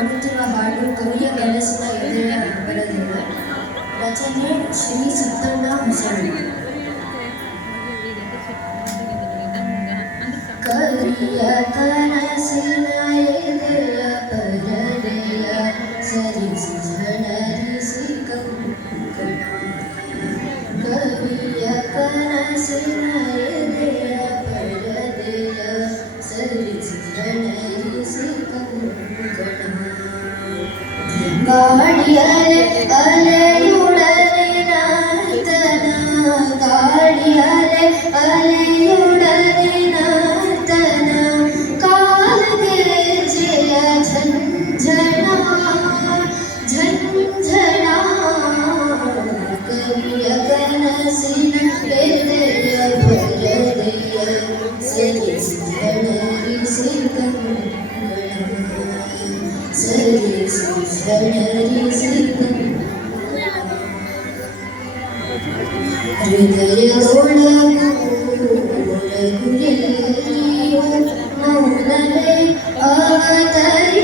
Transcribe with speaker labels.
Speaker 1: ಕವಿಯ ಕನಸಿನ कलर बचन श्री അലയുടെ അലയുടെ ད� ང སྲྲ སྲ སྡ ར ཁ ཁ ཁ ཁ ཁ ཁ ཁ